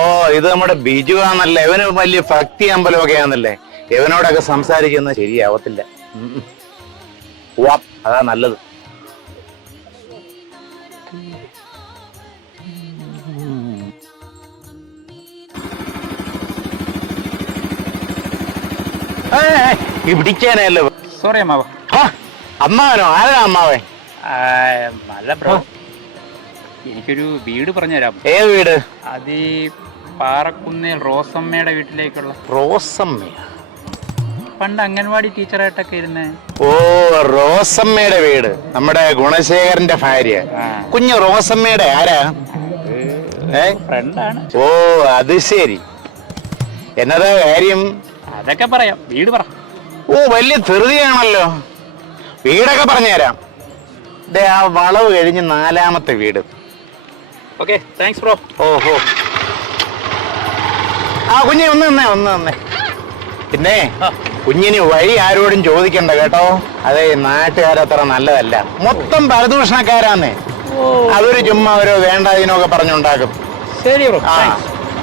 ഓ ഇത് നമ്മുടെ ബിജു ആണല്ലേ, ഇവന് വലിയ ഭക്തി അമ്പലമൊക്കെ ആണല്ലേ, ഇവനോടൊക്കെ സംസാരിക്കുന്നത് ശരിയാവത്തില്ല. അതാ നല്ലത്. പിടിക്കാനല്ലോ. സോറി അമ്മാവ. അമ്മാവനോ? ആരാ അമ്മാവൻ? അല്ല ബ്രോ, എനിക്കൊരു വീട് പറഞ്ഞു തരാം. ഏത് വീട്? അത് ഈ പാറക്കുന്നേൽ റോസമ്മയുടെ വീട്ടിലേക്കുള്ള. റോസമ്മ പണ്ട് അംഗൻവാടി ടീച്ചറായിട്ടൊക്കെ ഇരുന്നേ. ഓ, റോസമ്മയുടെ വീട്, നമ്മുടെ ഗുണശേഖരന്റെ ഭാര്യ. കുഞ്ഞു റോസമ്മയുടെ ആരാ? ഫ്രണ്ടാണ്. ഓ അത് ശരി. എന്നതാ കാര്യം? അതൊക്കെ പറയാം, വീട് പറ. ഓ വലിയ ധൃതിയാണല്ലോ. വീടൊക്കെ പറഞ്ഞുതരാം. ആ വളവ് കഴിഞ്ഞ് 4ാമത്തെ വീട്. Okay, thanks bro. ഓഹോ, ആ കുഞ്ഞെ ഒന്ന് നിന്നേ. പിന്നെ കുഞ്ഞിന് വഴി ആരോടും ചോദിക്കണ്ട കേട്ടോ. അതെ, നാട്ടുകാരത്ര നല്ലതല്ല, മൊത്തം പരദൂഷണക്കാരാന്നേ. അവര് ചുമ്മാ ഓരോ വേണ്ടതിനൊക്കെ പറഞ്ഞുണ്ടാക്കും. ശരി ബ്രോ. ആ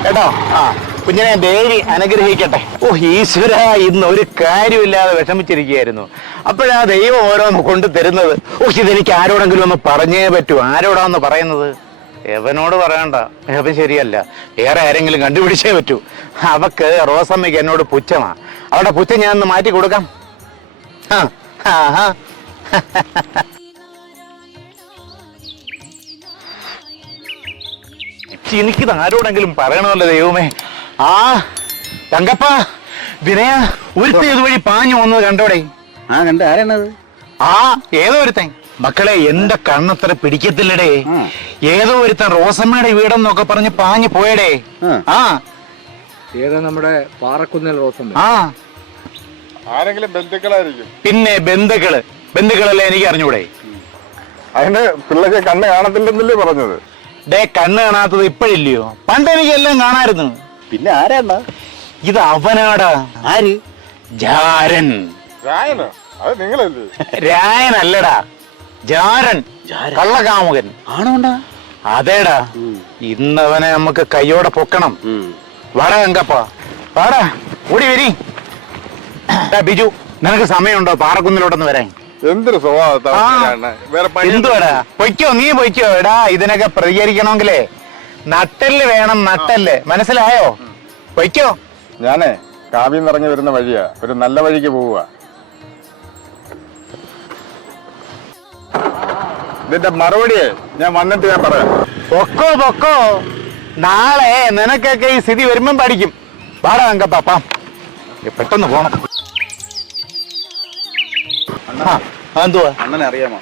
കേട്ടോ. ആ കുഞ്ഞിനെ ദേവി അനുഗ്രഹിക്കട്ടെ. ഓ ഈശ്വര, ഇന്ന് ഒരു കാര്യമില്ലാതെ വിഷമിച്ചിരിക്കുകയായിരുന്നു. അപ്പോഴാ ദൈവം ഓരോന്ന് കൊണ്ടു തരുന്നത്. ഓ ഇതെനിക്ക് ആരോടെങ്കിലും ഒന്ന് പറഞ്ഞേ പറ്റൂ. ആരോടാന്ന് പറയുന്നത്? എവനോട് പറയണ്ട, എവൻ ശരിയല്ല. വേറെ ആരെങ്കിലും കണ്ടുപിടിച്ചേ പറ്റൂ. അവക്ക് റോസമ്മയ്ക്ക് എന്നോട് പുച്ഛമാ. അവിടെ പുച്ഛം ഞാൻ ഒന്ന് മാറ്റി കൊടുക്കാം. എനിക്കിത് ആരോടെങ്കിലും പറയണമല്ലോ ദൈവമേ. ആ തങ്കപ്പ, വിനയ, ഒരുത്ത ഇതുവഴി പാഞ്ഞു വന്നത് കണ്ടോടെ? കണ്ട്. ആരാണത്? ഏതോ ഒരുത്തൻ. മക്കളെ, എന്റെ കണ്ണത്ര പിടിക്കത്തില്ലടേ. ഏതോ ഒരുത്തൻ റോസമ്മയുടെ വീടെന്നൊക്കെ പറഞ്ഞ് പാഞ്ഞു പോയടേ. ഏതാ? നമ്മുടെ പാറക്കുന്നേൽ റോസമ്മ. ആരെങ്കിലും ബന്ധുക്കളായിരിക്കും. പിന്നെ ബന്ധുക്കളല്ലേ, എനിക്ക് അറിഞ്ഞൂടെ? അതിന് പിള്ളേക്ക് കണ്ണ് കാണത്തില്ലെന്നല്ലേ പറഞ്ഞത്? കണ്ണ് കാണാത്തത് ഇപ്പഴില്ലയോ? പണ്ട് എനിക്ക് എല്ലാം കാണായിരുന്നു. പിന്നെ ആരാ? ഇത് അവനാടാ. ആര്? ജാരൻ. രായനോ? അത് നിങ്ങളല്ലേ? രായനല്ലടാ, ജാരൻ, കള്ളകാമുകൻ. ആണോണ്ടാ? അതേടാ. ഇന്നവനെ നമുക്ക് കയ്യോടെ പൊക്കണം. വാടാ അങ്കപ്പ, വാടാ, ഓടി വരി. ബിജു, നിനക്ക് സമയമുണ്ടോ പാറക്കുന്നിലോട്ടൊന്ന് വരാൻ? എന്തൊരു സ്വഭാവം. എന്തുവാടാ? പൊയ്ക്കോ, നീ പൊയ്ക്കോ. എടാ, ഇതിനൊക്കെ പ്രതികരിക്കണമെങ്കിലേ നട്ടല് വേണം, നട്ടല്. മനസ്സിലായോ? പൊയ്ക്കോ. ഞാനേ കാവ്യം ഇറങ്ങി വരുന്ന വഴിയാ, ഒരു നല്ല വഴിക്ക് പോവുക. ഇതിന്റെ മറുപടിയെ ഞാൻ വന്നിട്ട് ഞാൻ പറയാം. പൊക്കോ. നാളെ നിനക്കൊക്കെ ഈ സ്ഥിതി വരുമ്പം പഠിക്കും. വാടാ അങ്കപ്പാ, പെട്ടെന്ന് പോണം. എന്തുവാ? അണ്ണനെ അറിയാമോ?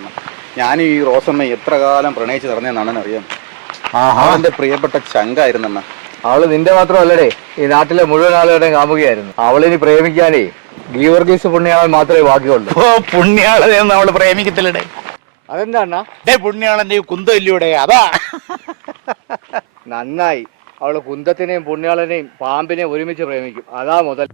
ഞാൻ ഈ റോസമ്മ എത്ര കാലം പ്രണയിച്ച് നടന്നതെന്ന് അണ്ണൻ അറിയാം. അവന്റെ പ്രിയപ്പെട്ട ചങ്കായിരുന്നു അണ്ണ. അവള് നിന്റെ മാത്രമല്ലടേ, ഈ നാട്ടിലെ മുഴുവൻ ആളുകളുടെയും കാമുകയായിരുന്നു. അവളിനി പ്രേമിക്കാനേ ഗീവർഗീസ് പുണ്യാളൻ മാത്രമേ ബാക്കിയുള്ളൂ. ഓ പുണ്യാളനെയൊന്നും അവള് പ്രേമിക്കത്തില്ലടേ. അതെന്താ അണ്ണാ? പുണ്യാളന്റെ കുന്തമില്ലൂടെ, അതാ. നന്നായി. അവള് കുന്തത്തിനെയും പുണ്യാളനെയും പാമ്പിനെയും ഒരുമിച്ച് പ്രേമിക്കും. അതാ മുതൽ.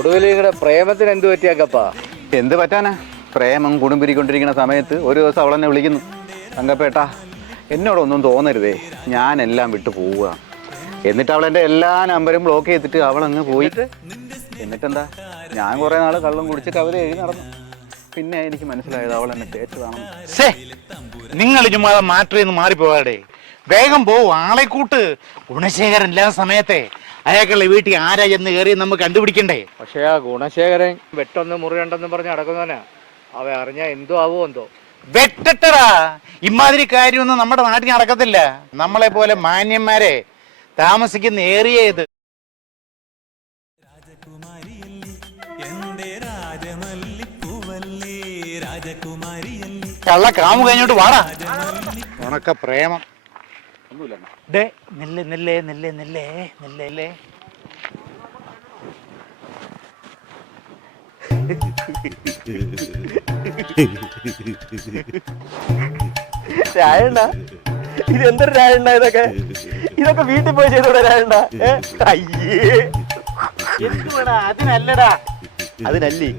ഒടുവിലിങ്ങനെ പ്രേമത്തിന് എന്ത് പറ്റിയാക്കപ്പാ? എന്ത് പറ്റാനാ? പ്രേമം കുടുംബിരിക്കൊണ്ടിരിക്കുന്ന സമയത്ത് ഒരു ദിവസം അവളെന്നെ വിളിക്കുന്നു, തങ്കപ്പേട്ടാ എന്നോടൊന്നും തോന്നരുതേ, ഞാനെല്ലാം വിട്ടു പോവുക. എന്നിട്ട് അവളെൻ്റെ എല്ലാ നമ്പരും ബ്ലോക്ക് ചെയ്തിട്ട് അവളങ്ങ് പോയിട്ട്. എന്നിട്ടെന്താ, ഞാൻ കുറേ നാൾ കള്ളം കുടിച്ച് കവിത എഴുതി നടന്നു. പിന്നെ എനിക്ക് മനസ്സിലായത് അവൾ എന്നെ തേച്ചതാണെന്ന്. നിങ്ങൾ ചുമ്മാ മാറ്ററിന്ന് മാറിപ്പോവാടേ. വേഗം പോവും, ആളെ കൂട്ട്. ഗുണശേഖരൻ ഇല്ലാത്ത സമയത്തെ അയാൾക്കുള്ള വീട്ടിൽ ആരാ എന്ന് കയറി നമുക്ക് കണ്ടുപിടിക്കണ്ടേ? പക്ഷേ ആ ഗുണശേഖരൻ വെട്ടൊന്ന് മുറിയുണ്ടെന്ന് പറഞ്ഞ് നടക്കുന്നവനാ. അവ അറിഞ്ഞാ എന്തോ ആവോ എന്തോ. വെട്ടട്ടടാ, ഇമാതിരി കാര്യമൊന്നും നമ്മുടെ നാട്ടിൽ നടക്കത്തില്ല. നമ്മളെ പോലെ മാന്യന്മാരെ താമസിക്കുന്ന ഏരിയ ഇത്. കള്ള കാമു കഴിഞ്ഞോട്ട് വാടാ. ഉണക്ക പ്രേമം. രായണ്ട, ഇതെന്തൊരു രായണ്ട ഇതൊക്കെ? ഇതൊക്കെ വീട്ടിൽ പോയി ചെയ്തോടെ രായണ്ട? അയ്യേ, എന്തുവാടാ? അതിനല്ലടാ. അതിനല്ലേ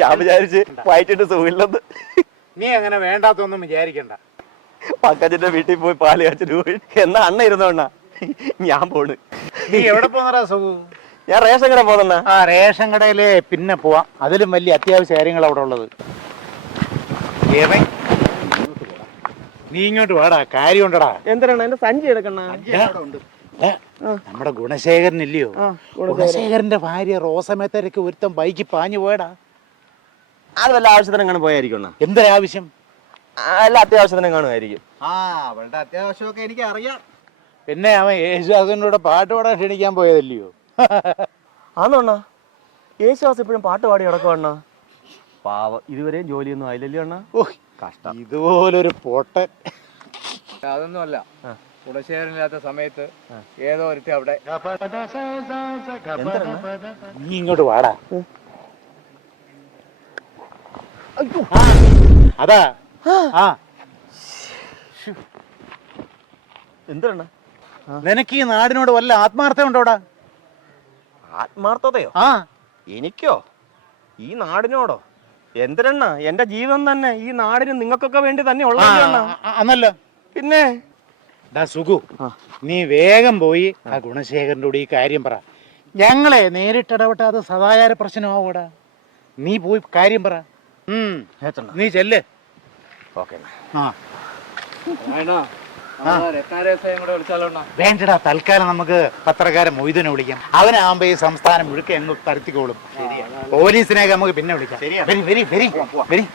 ഞാൻ വിചാരിച്ച് വയറ്റിട്ട് സുഖമില്ലെന്ന്. നീ അങ്ങനെ വേണ്ടാത്തൊന്നും വിചാരിക്കണ്ട. പക്കച്ചന്റെ വീട്ടിൽ പോയി പാല് കാച്ചിട്ട് പോയി. എന്നാ അണ്ണ ഇരുന്നോണ്ണ, ഞാൻ പോണ്. നീ എവിടെ പോന്നടാ സുഖു? ഞാൻ റേഷൻ കട പോന്നെണ്ണ. ആ റേഷൻ കടയില് പിന്നെ പോവാം. അതിലും വലിയ അത്യാവശ്യ കാര്യങ്ങൾ അവിടെ ഉള്ളത്. നീ ഇങ്ങോട്ട് വേടാ, കാര്യമുണ്ടടാ. എന്തിനാണ് എന്റെ സഞ്ചി എടുക്കണ? നമ്മുടെ ഗുണശേഖരനില്ലയോ? ഗുണശേഖരന്റെ ഭാര്യ റോസമേത്തരക്ക് ഒരുത്തം ബൈക്ക് പാഞ്ഞു പോയടാ. അത് വല്ല ആവശ്യത്തിനെങ്ങാനും പോയായിരിക്കും. എന്തൊരാവശ്യം? അല്ല, അത്യാവശ്യത്തിനും കാണുമായിരിക്കും. ആ അവളുടെ അത്യാവശ്യമൊക്കെ എനിക്ക് അറിയാം. പിന്നെ അവൻ യേശുദാസിന്റെ കൂടെ പാട്ട് പാടാൻ ക്ഷണിക്കാൻ പോയതല്ലയോ? ആന്നോണ്ണ, യേശുദാസ് ഇപ്പോഴും പാട്ട് പാടി കിടക്കുവണ്ണ. പാവം, ഇതുവരെയും ജോലിയൊന്നും ആയില്ലല്ലോ അണ്ണ. കഷ്ടം. ഇതുപോലൊരു പൊട്ടൻ. അതൊന്നുമല്ല, ഗുണശേഖരനില്ലാത്ത സമയത്ത് ഏതോ ഒരുത്തി അവിടെ. നീ ഇങ്ങോട്ട് വാടാ. അതാ. എന്താണ് നിനക്ക് ഈ നാടിനോട് വല്ല ആത്മാർത്ഥം ഉണ്ടോടാ? ആത്മാർത്ഥതയോ? ആ, എനിക്കോ? ഈ നാടിനോടോ? എന്തിനെണ്ണ? എന്റെ ജീവൻ തന്നെ ഈ നാടിന് നിങ്ങൾക്കൊക്കെ വേണ്ടി തന്നെ ഉള്ളതല്ല. അന്നല്ലോ. പിന്നെ സുഖു, നീ വേഗം പോയി ആ ഗുണശേഖരന്റെ കൂടെ ഈ കാര്യം പറ. ഞങ്ങളെ നേരിട്ടിടപെട്ട അത് സദാചാര പ്രശ്നമാവൂടാ. നീ പോയി കാര്യം പറ. നീ ചെല്ല്. ഓക്കെ. വേണ്ടടാ, തൽക്കാലം നമുക്ക് പത്രക്കാരൻ മൊയ്തനെ വിളിക്കാം. അവനാകുമ്പോ ഈ സംസ്ഥാനം മുഴുക്കെ അങ്ങ് പരത്തിക്കോളും. പോലീസിനെയൊക്കെ നമുക്ക് പിന്നെ വിളിക്കാം. Very very very very.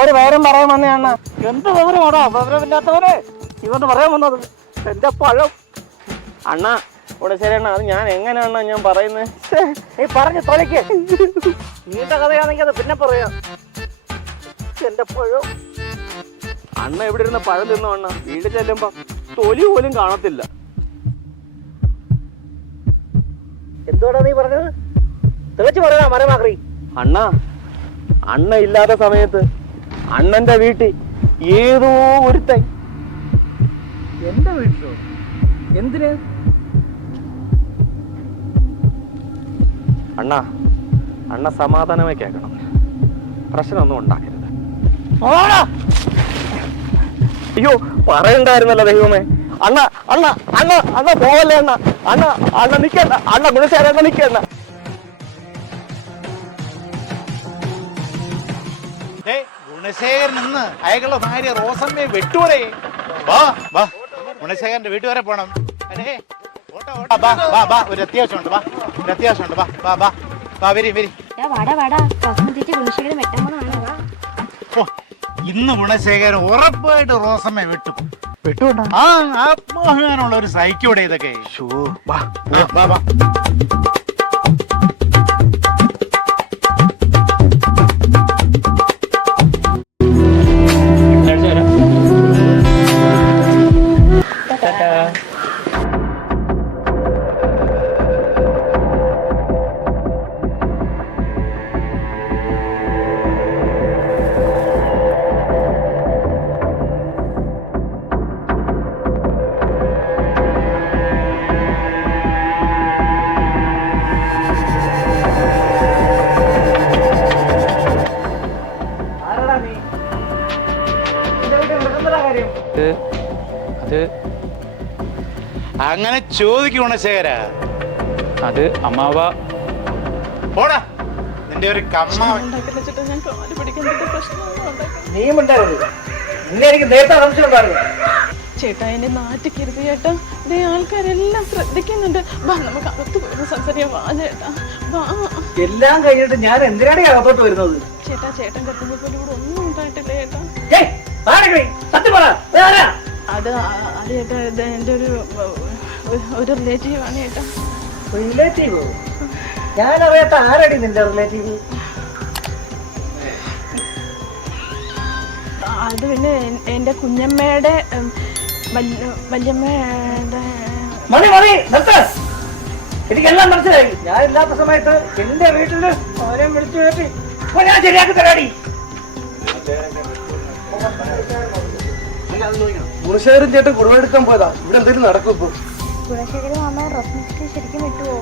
ഒരു വേരം പറയാൻ വന്നതാണ്. എന്ത് വിവരമാണോ വിവരമില്ലാത്തവരെ ഇവന്ന് പറയാൻ വന്നത്? എന്റെ പഴം അണ്ണ. ഇവിടെ ശരിയണ്ണ, അത് ഞാൻ എങ്ങനെയാണ ഞാൻ പറയുന്നത്? പറഞ്ഞു തൊലയ്ക്ക്. നീണ്ട കഥയാണെങ്കിൽ അത് പിന്നെ പറയാം. എന്റെ പഴം അണ്ണ എവിടെ ഇരുന്ന പഴം തിന്നോ അണ്ണ? വീട് ചെല്ലുമ്പോ തൊലി പോലും കാണത്തില്ല. എന്തോടാ നീ പറഞ്ഞത്? തെളിച്ച് പറയാ മരമാക്രി. അണ്ണ, അണ്ണ ഇല്ലാത്ത സമയത്ത് അണ്ണന്റെ വീട്ടിൽ ഏതോ ഒരുത്തൻ. എന്റെ വീട്ടിലോ? എന്തിന്? അണ്ണ, അണ്ണ സമാധാനമായി കേൾക്കണം. പ്രശ്നമൊന്നും ഉണ്ടാക്കരുത്. അയ്യോ, പറയണ്ടായിരുന്നല്ലോ ദൈവമേ. അണ്ണ അണ്ണ അണ്ണ അണ്ണ പോവല്ലേ അണ്ണ. അണ്ണ അണ്ണ നിക്കണ്ട. അണ്ണ ഗുണശേഖരൻ നിക്കണ്ട. ഗുണശേഖരൻ ഇന്ന് അയാളുടെ ഭാര്യ റോസമ്മയെ വെട്ടൂരേ. വാ വാ, ഗുണശേഖരന്റെ വീട്ടിൽ വരെ പോണം. ഒരു അത്യാവശ്യമുണ്ട്. വാ, ഒരു അത്യാവശ്യമുണ്ട്. വാ വാ വാ വാ, വരി വരി. ഇന്ന് ഗുണശേഖരൻ ഉറപ്പായിട്ട് റോസമ്മയെ വെട്ടും. വെട്ടുണ്ടോ? ആ, ആത്മാഭിമാനമുള്ള ഒരു സൈക്കോടെ ഇതൊക്കെ. വാ വാ വാ. അങ്ങനെ ചോദിക്കും ഗുണശേഖര. അത് അമ്മാവ. പോടാ, നിന്റെ ഒരു കമ്മ. ചേട്ടാ, എന്നെ നാട്ടിക്കരുത് ചേട്ടാ. ഇതേ ആൾക്കാരെല്ലാം ശ്രദ്ധിക്കുന്നുണ്ട്. വാ, നമുക്ക് അകത്ത് പോയി സംസാരിക്കാം. വാ ചേട്ടാ, വാ. എല്ലാം കഴിഞ്ഞിട്ട് ഞാൻ എന്തിനാണ് അകത്തോട്ട് വരുന്നത്? ചേട്ടാ ചേട്ടൻ കെട്ടുമ്പോ പോലും ഇവിടെ ഒന്നും ഉണ്ടായിട്ടില്ല ചേട്ടാ. സത്യം പറ ആരാ? അത് ചേട്ടാ ഇത് എൻ്റെ ഒരു റിലേറ്റീവ് ആണ് ചേട്ടാ. റിലേറ്റീവ്? ഞാനറിയാത്ത ആരടി നിന്റെ റിലേറ്റീവ്? അത് പിന്നെ എൻ്റെ കുഞ്ഞമ്മയുടെ വല്യമ്മയുടെ. മണി മണി നിർത്ത്. എനിക്കെല്ലാം മനസ്സിലായി. ഞാൻ ഇല്ലാത്ത സമയത്ത് എന്റെ വീട്ടില് അവരെയും വിളിച്ചു കയറ്റി അപ്പൊ ഞാൻ ശരിയാക്കി തരാടി. ഗുണശേഖരൻ ചേട്ടൻ കുടമെടുക്കാൻ പോയതാ. ഇവിടെ എന്തെങ്കിലും നടക്കും ഇപ്പൊ? ഗുണശേഖരൻ മാമ റസ്മിക്ക് ശരിക്കും വിട്ടുവോ?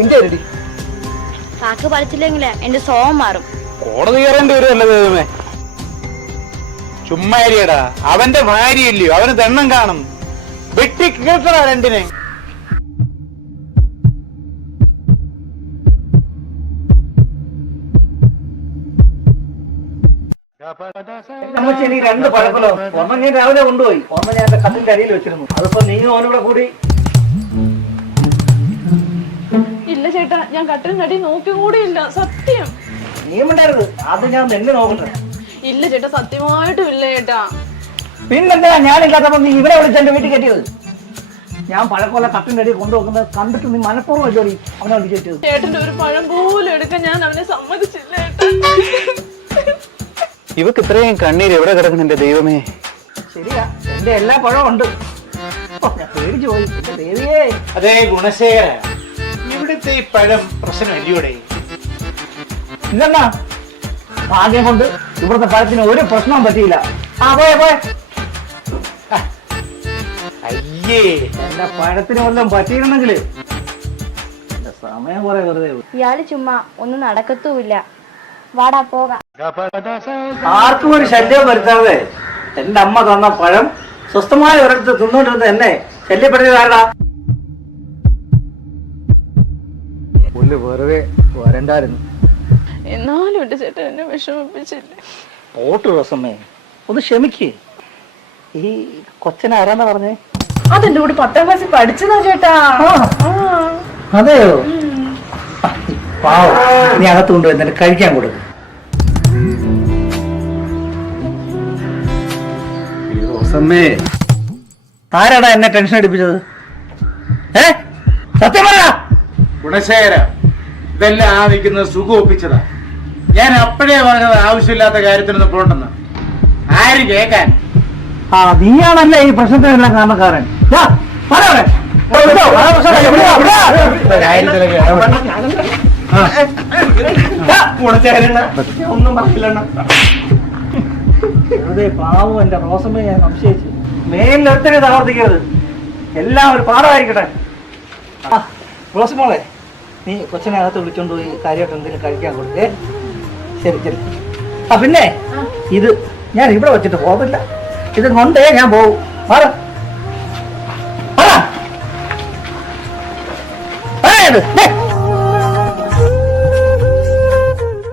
എന്റെ അരടി കാക്ക് പഠിച്ചില്ലെങ്കിലേ എന്റെ സ്വഭാവം മാറും. കോടതി കയറേണ്ടി വരുമല്ലോ ദൈവമേ. ചുമ്മാരിയടാ, അവന്റെ ഭാര്യയില്ലയോ, അവന് ദണ്ണം കാണും. വെട്ടി കേട്ടടാ രണ്ടിനെ. അമ്മച്ചി എനിക്ക് 2 പഴപ്പലോ. ഒരെണ്ണം ഞാൻ രാവിലെ കൊണ്ടുപോയി, ഒരെണ്ണം ഞാൻ എന്റെ കണ്ണിന്റെ അടിയിൽ വെച്ചിരുന്നു. അതിപ്പോ നീ ഓനൂടെ കൂടി. ഇല്ല ചേട്ടാ, ഞാൻ കട്ടിലിനടി നോക്കി കൂടിയില്ല, സത്യം. നീയുണ്ടായിരുന്നു അത് ഞാൻ നിന്നെ നോക്കട്ടെ. ഇല്ല ചേട്ടാ, സത്യമായിട്ടും ഇല്ല ചേട്ടാ. പിന്നെന്താ ഞാനില്ലാത്തപ്പോ നീ ഇവരെ വിളിച്ച് എന്റെ വീട്ടിൽ കെട്ടിയത്? ഞാൻ പഴക്കമുള്ള കട്ടിന്റെ അടി കൊണ്ടുപോക്കുന്നത് കണ്ടിട്ട് നീ മനഃപൂർവ്വം ജോലി അവനെ വിളിച്ചു വെച്ചത്. ചേട്ടന്റെ ഒരു പഴം പോലും എടുക്കാൻ ഞാൻ അവനെ സമ്മതിച്ചില്ല ചേട്ടാ. ഇവക്ക് ഇത്രയും കണ്ണീര് എവിടെ കിടക്കണം എന്റെ ദൈവമേ? ശരിയാ, എന്റെ എല്ലാ പഴവും ഉണ്ട്. ഞാൻ പേടിച്ചു പോയി എന്റെ ദേവിയേ. അതേ ഗുണശേഖര, ഇവിടുത്തെ ഈ പഴം പ്രശ്നമല്ലയോടെ? ഇല്ലെന്നാ ഭാഗ്യം കൊണ്ട് ഇവിടുത്തെ പഴത്തിന് ഒരു പ്രശ്നവും പറ്റിയില്ല. ആ പോയെ പോയെ. അയ്യേ, എന്റെ പഴത്തിന് വല്ലതും പറ്റിയിരുന്നെങ്കില് എന്റെ സമയം കുറെ വെറുതെ പോയി. ഇയാള് ചുമ്മാ ഒന്നും നടക്കത്തുമില്ല. വാടാ പോകാം. ആർക്കും ഒരു ശല്യം വരുത്താതെ എന്റെ അമ്മ തന്ന പഴം സ്വസ്ഥമായ ഒരിടത്ത് തിന്നോണ്ടിരുന്ന എന്നെ ശല്യപ്പെടുത്തിയതാരടാ? പുല്ല് വെറുതെ വരണ്ടായിരുന്നു. എന്നാലും എന്റെ ചേട്ടൻ എന്നെ വിഷമിപ്പിച്ചില്ലേ. ഓട്ട് ദിവസമേ ഒന്ന് ക്ഷമിക്ക്. ഈ കൊച്ചനെ ആരാന്നാ പറഞ്ഞേ? അതെന്റെ കൂടെ 10ാം ക്ലാസ്സിൽ പഠിച്ചതാ ചേട്ടാ. അതെയോ? പാവം, നീ അകത്ത് കൊണ്ടുപോയി എന്നിട്ട് കഴിക്കാൻ കൊടുക്കും. ആരാടാ എന്നെ ടെൻഷൻ അടിപ്പിച്ചത്? സത്യം പറ. ഗുണശേഖര, ഇതെല്ലാം ആ നിൽക്കുന്നത് സുഖം ഒപ്പിച്ചതാ. ഞാൻ അപ്പോഴേ പറഞ്ഞത് ആവശ്യമില്ലാത്ത കാര്യത്തിനൊന്നും പോണ്ടെന്ന്. ആര് കേൾക്കാൻ? ആ നീയാണല്ലേ ഈ പ്രശ്നത്തിനെല്ലാം കാരണക്കാരൻ. ഒന്നും പറയില്ല. വെറുതെ പാവം എന്റെ റോസമ്മയെ ഞാൻ സംശയിച്ചു. മേലിലൊത്തിരി താവർത്തിക്കരുത്. എല്ലാം ഒരു പാഠമായിരിക്കട്ടെ. റോസമോളെ, നീ കൊച്ചിനകത്ത് വിളിച്ചോണ്ട് പോയി കാര്യമായിട്ട് എന്തെങ്കിലും കഴിക്കാൻ കൊടുത്തേ. ശരി ശരി. ആ പിന്നെ ഇത് ഞാൻ ഇവിടെ വെച്ചിട്ട് പോകില്ല. ഇത് കൊണ്ടേ ഞാൻ പോകും.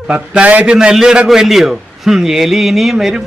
പത്തായത്തിൽ നെല്ലിടക്കും അല്ലയോ? എലി ഇനിയും വരും.